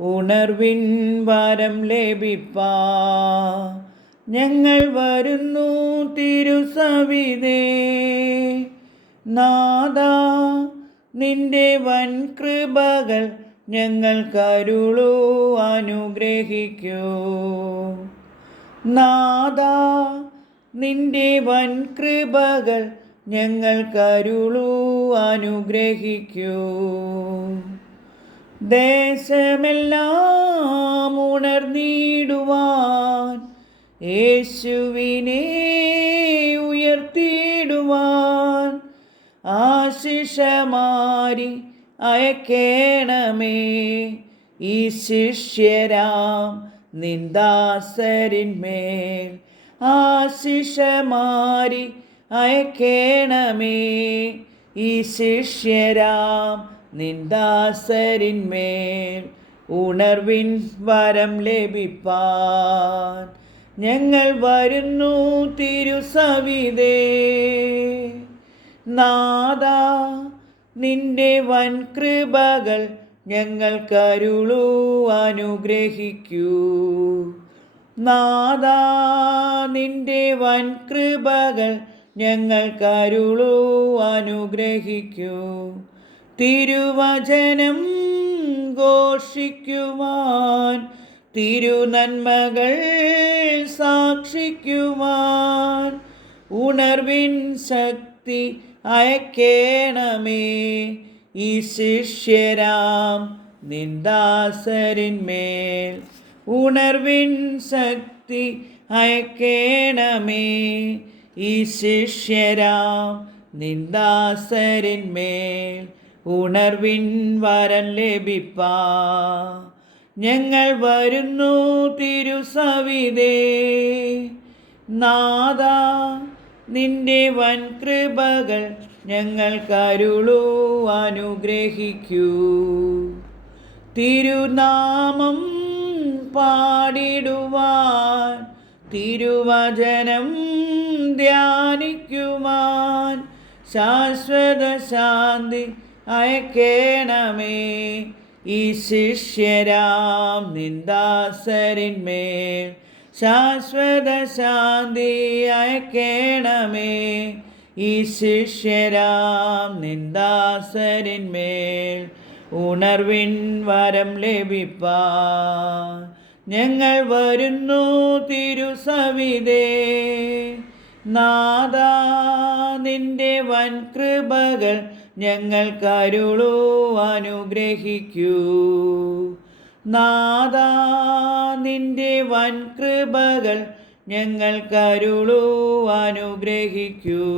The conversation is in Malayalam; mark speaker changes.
Speaker 1: ഉണർവിൻ വരം ലഭിപ്പാ. ഞങ്ങൾ വരുന്നു തിരുസവിതേ. നാദ നിന്റെ വൻ കൃപകൾ ഞങ്ങൾ കരുളൂ അനുഗ്രഹിക്കൂ. നാദ നിന്റെ വൻ കൃപകൾ ഞങ്ങൾ കരുളൂ അനുഗ്രഹിക്കൂ. ദേശമെല്ലാം ഉണർന്നിടുവാൻ യേശുവിനെ ഉയർത്തിയിടുവാൻ ആശിഷമാരി അയക്കേണമേ. ഈ ശിഷ്യരാം നിന്ദാസരിന്മേൽ ആശിഷമാരി അയക്കേണമേ. ഈ ശിഷ്യരാം നിന്ദാസരിന്മേൽ ഉണർവിൻ വരം ലഭിപ്പാൻ. ഞങ്ങൾ വരുന്നു തിരുസവിതേ. നാദ നിന്റെ വൻ കൃപകൾ ഞങ്ങൾ കരുളൂ അനുഗ്രഹിക്കൂ. നാദ നിന്റെ വൻ കൃപകൾ ഞങ്ങൾ കരുളൂ അനുഗ്രഹിക്കൂ. തിരുവചനം ഘോഷിക്കുവാൻ തിരുനന്മകൾ സാക്ഷിക്കുവാൻ ഉണർവിൻ ശക്തി അയക്കേണമേ. ഈ ശിഷ്യരാം നിന്ദാസരിന്മേൽ ഉണർവിൻ ശക്തി അയക്കേണമേ. ഈ ശിഷ്യരാം നിന്ദാസരിന്മേൽ ഉണർവിൻ വരം ലഭിപ്പാ. ഞങ്ങൾ വരുന്നു തിരുസവിതേ. നാദ നിന്റെ വൻ കൃപകൾ ഞങ്ങൾ കരുളൂ അനുഗ്രഹിക്കൂ. തിരുനാമം പാടിടുവാൻ തിരുവചനം ധ്യാനിക്കുവാൻ ശാശ്വത ശാന്തി അയക്കേണമേ. ഈ ശിഷ്യരാം നിന്ദാസരിന്മേൽ ശാശ്വത ശാന്തി അയക്കേണമേ. ഈ ശിഷ്യരാം നിന്ദാസരിന്മേൽ ഉണർവിൻ വരം ലഭിപ്പാ ഞങ്ങൾ വരുന്നു തിരുസവിതേ. നാദാ നിന്റെ വൻ കൃപകൾ ഞങ്ങൾ കരുളൂ അനുഗ്രഹിക്കൂ. നാദാ നിന്റെ വൻ കൃപകൾ ഞങ്ങൾ കരുളൂ അനുഗ്രഹിക്കൂ.